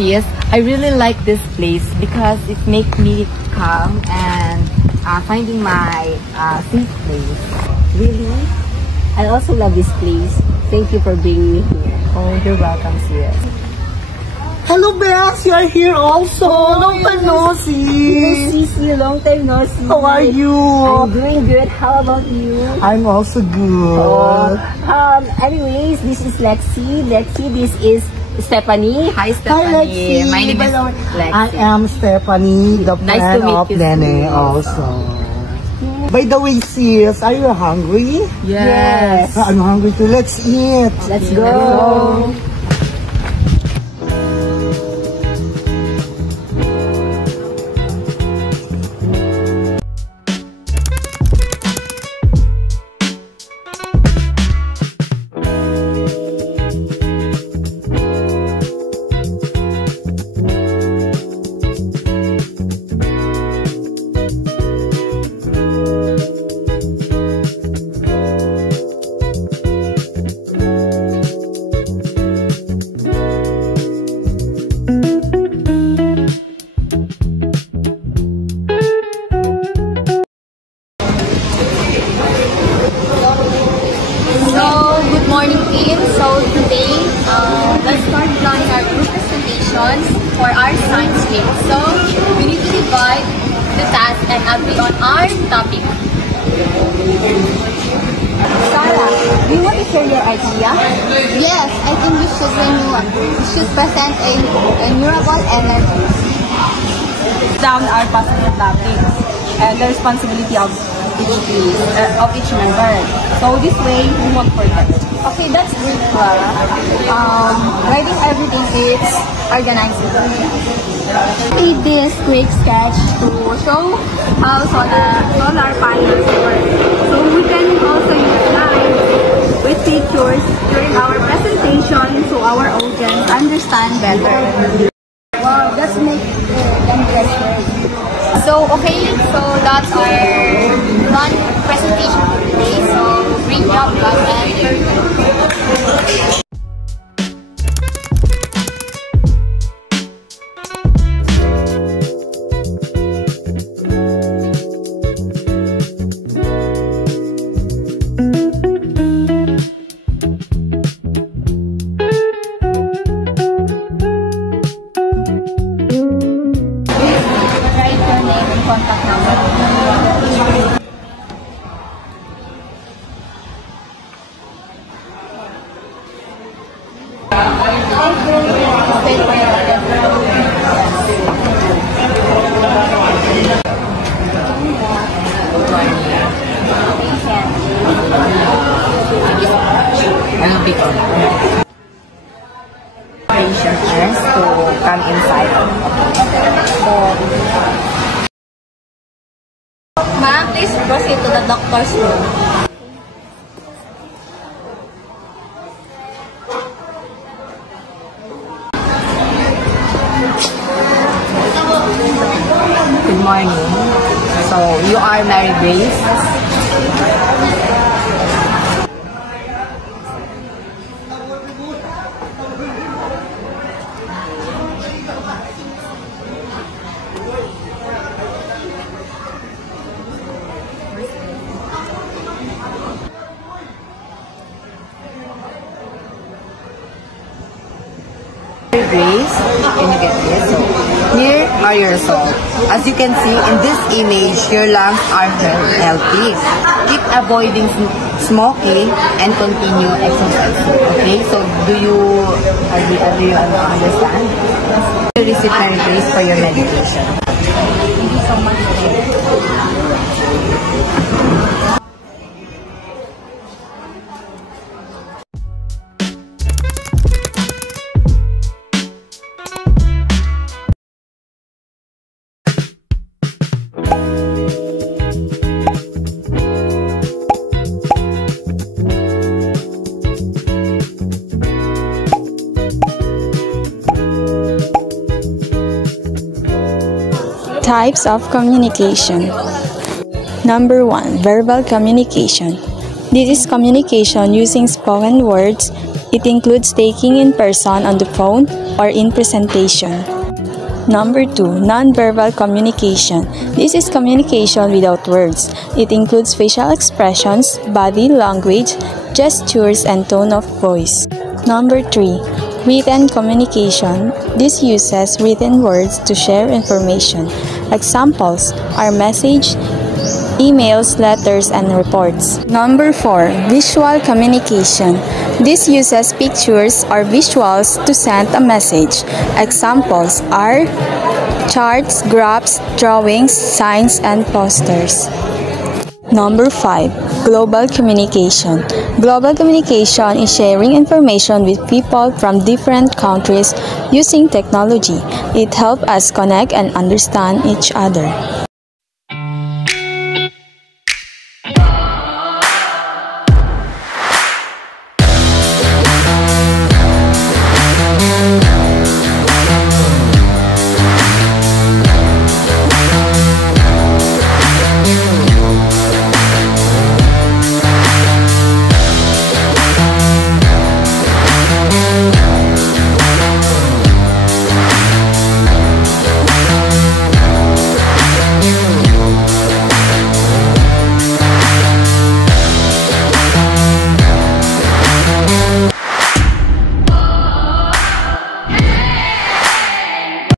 sis. I really like this place because it makes me calm and finding my safe place. Really? I also love this place. Thank you for bringing me here. Oh, you're welcome, sis. Hello, Bess! You are here also! Long time no see! Yes, Sissy, long time no see. How are you? I'm doing good. How about you? I'm also good. Anyways, this is Lexi. Lexi, this is Stephanie. Hi, Hi, Stephanie. Lexi. My name is Lexi. I am Stephanie, the Nice friend to meet of you, Nene sis. also. By the way, sis, are you hungry? Yes. I'm hungry too. Let's eat. Let's go. So today, let's start planning our group presentations for our science week. So we need to divide the task and agree on our topic. Sarah, do you want to share your idea? Yes, I think we should present a renewable energy. Down our positive topics and the responsibility of each member. So this way, we won't forget. Okay, that's great, Clara. Writing everything is organizing. Okay, this quick sketch to show how solar panels work. So we can also utilize with pictures during our presentation so our audience understand better. Wow, that's make interesting. So that's our one presentation for today. So great job, class. Contact number. I'll be on. Patients to come inside. Ma'am, please proceed to the doctor's room. Good morning. So, you are Mary Grace? Grace, can you get this? So, here are your results. As you can see in this image, your lungs are healthy. Keep avoiding smoking and continue exercising. Okay, so do you agree and understand? You receive Mary Grace for your medication. Thank you so much. Types of communication. Number 1. Verbal communication. This is communication using spoken words. It includes speaking in person on the phone or in presentation. Number 2, nonverbal communication. This is communication without words. It includes facial expressions, body language, gestures, and tone of voice. Number 3, written communication. This uses written words to share information. Examples are message, emails, letters, and reports. Number 4, visual communication. This uses pictures or visuals to send a message. Examples are charts, graphs, drawings, signs, and posters. Number 5, global communication. Global communication is sharing information with people from different countries using technology. It helps us connect and understand each other.